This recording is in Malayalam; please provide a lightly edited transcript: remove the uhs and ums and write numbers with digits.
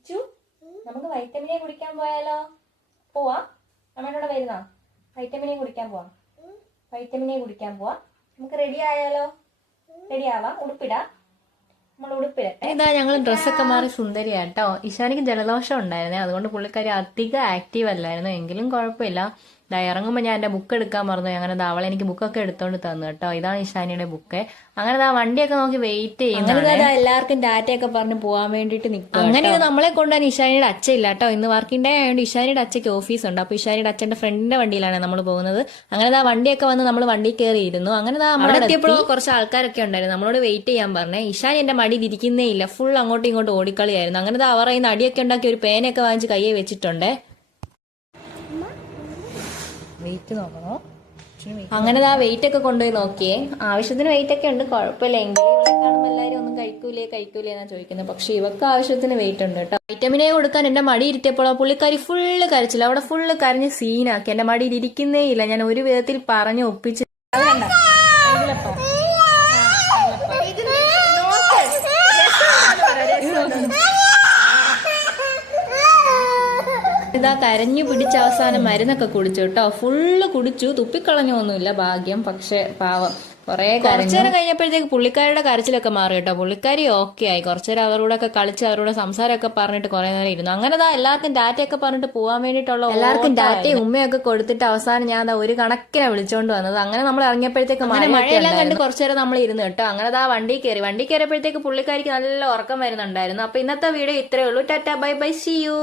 ഇച്ചു നമുക്ക് വൈറ്റമിനെ കുടിക്കാൻ പോയാലോ? പോവാ? അമ്മേനോടെ വരുന്ന വൈറ്റമിനെ കുടിക്കാൻ പോവാം. വൈറ്റമിനെ കുടിക്കാൻ പോവാം. നമുക്ക് റെഡി ആയാലോ? റെഡി ആവാം. ഉടുപ്പിടാം. നമ്മൾ ഉടുപ്പിടട്ടെ. ഇതാ ഞങ്ങൾ ഡ്രസ്സൊക്കെ മാറി സുന്ദരിയാട്ടോ. ഇഷാനിക്ക് ജലദോഷം ഉണ്ടായിരുന്നേ, അതുകൊണ്ട് പുള്ളിക്കാരി അധികം ആക്റ്റീവ് അല്ലായിരുന്നു. എങ്കിലും കുഴപ്പമില്ല. ഇറങ്ങുമ്പോൾ ഞാൻ എന്റെ ബുക്ക് എടുക്കാൻ മറന്നു. അങ്ങനെ അവളെ എനിക്ക് ബുക്കൊക്കെ എടുത്തോണ്ട് തന്നു കേട്ടോ. ഇതാണ് ഇഷാനിയുടെ ബുക്ക്. അങ്ങനെ വണ്ടിയൊക്കെ നോക്കി വെയിറ്റ് ചെയ്യുന്നത്. എല്ലാവർക്കും ടാറ്റയൊക്കെ പറഞ്ഞ് പോകാൻ വേണ്ടിട്ട് നിൽക്കും. അങ്ങനെ നമ്മളെ കൊണ്ടുപോകാൻ ഇഷാനിയുടെ അച്ഛൻ ഇല്ല കേട്ടോ. ഇന്ന് വർക്കിംഗ് ഡേ ആയതുകൊണ്ട് ഇഷാനിയുടെ അച്ഛക്ക് ഓഫീസ് ഉണ്ട്. അപ്പൊ ഇഷാനിയുടെ അച്ഛന്റെ ഫ്രണ്ടിന്റെ വണ്ടിയിലാണ് നമ്മൾ പോകുന്നത്. അങ്ങനെ വണ്ടിയൊക്കെ വന്ന് നമ്മൾ വണ്ടി കയറിയിരുന്നു. അങ്ങനെ അവിടെ എത്തിയപ്പോൾ കുറച്ച് ആൾക്കാരൊക്കെ ഉണ്ടായിരുന്നു. നമ്മളോട് വെയിറ്റ് ചെയ്യാൻ പറഞ്ഞേ. ഇഷാനി എന്റെ മടിയിൽ ഇരിക്കുന്നേ ഇല്ല. ഫുൾ അങ്ങോട്ടും ഇങ്ങോട്ടും ഓടിക്കളിയായിരുന്നു. അങ്ങനെ അവർ ഇന്ന് അടിയൊക്കെ ഉണ്ടാക്കി ഒരു പേനയൊക്കെ വാങ്ങിച്ച് കയ്യെ വെച്ചിട്ടുണ്ട്. വെയിറ്റ് നോക്കണോ? അങ്ങനെ വെയിറ്റ് ഒക്കെ കൊണ്ടുപോയി നോക്കിയേ. ആവശ്യത്തിന് വെയിറ്റ് ഒക്കെ ഉണ്ട്, കുഴപ്പമില്ല. എങ്കിലും ഇവിടെ കാണുമ്പോൾ എല്ലാവരും ഒന്നും കഴിക്കൂലേ എന്നാ ചോദിക്കുന്നത്. പക്ഷെ ഇവർക്ക് ആവശ്യത്തിന് വെയിറ്റ് ഉണ്ട് കേട്ടോ. വൈറ്റമിനെ കൊടുക്കാൻ എന്റെ മടി ഇരുത്തിയപ്പോൾ പുള്ളിക്കാരി ഫുള്ള് കരച്ചില്ല. അവിടെ ഫുള്ള് കരഞ്ഞ് സീനാക്കി. എന്റെ മടിയിൽ ഇരിക്കുന്നേ ഇല്ല. ഞാൻ ഒരു വിധത്തിൽ പറഞ്ഞു ഒപ്പിച്ച്. ഇതാ കരഞ്ഞു പിടിച്ച അവസാനം മരുന്നൊക്കെ കുടിച്ചു കേട്ടോ. ഫുള്ള് കുടിച്ചു, തുപ്പിക്കളഞ്ഞൊന്നുമില്ല ഭാഗ്യം. പക്ഷെ പാവം കുറച്ചു നേരം കഴിഞ്ഞപ്പോഴത്തേക്ക് പുള്ളിക്കാരുടെ കരച്ചിലൊക്കെ മാറി കേട്ടോ. പുള്ളിക്കാരി ഓക്കെ ആയി. കുറച്ചുനേരം അവരോട് ഒക്കെ കളിച്ച് അവരോട് സംസാരമൊക്കെ പറഞ്ഞിട്ട് കുറെ നേരം ഇരുന്നു. അങ്ങനെ എല്ലാവർക്കും ടാറ്റയൊക്കെ പറഞ്ഞിട്ട് പോകാൻ വേണ്ടിയിട്ടുള്ള എല്ലാവർക്കും ടാറ്റയും ഉമ്മയൊക്കെ കൊടുത്തിട്ട് അവസാനം ഞാൻ ഒരു കണക്കിനെ വിളിച്ചോണ്ട് വന്നത്. അങ്ങനെ നമ്മൾ ഇറങ്ങിയപ്പോഴത്തേക്ക് മഴയെല്ലാം കണ്ട് കുറച്ചുനേരം നമ്മൾ ഇരുന്ന് കേട്ടോ. അങ്ങനെ വണ്ടി കയറിയപ്പോഴത്തേക്ക് പുള്ളിക്കാരിക്ക് നല്ല ഉറക്കം വരുന്നുണ്ടായിരുന്നു. അപ്പൊ ഇന്നത്തെ വീഡിയോ ഇത്രയേ ഉള്ളൂ. ടാറ്റ, ബൈ ബൈ, സീ യു.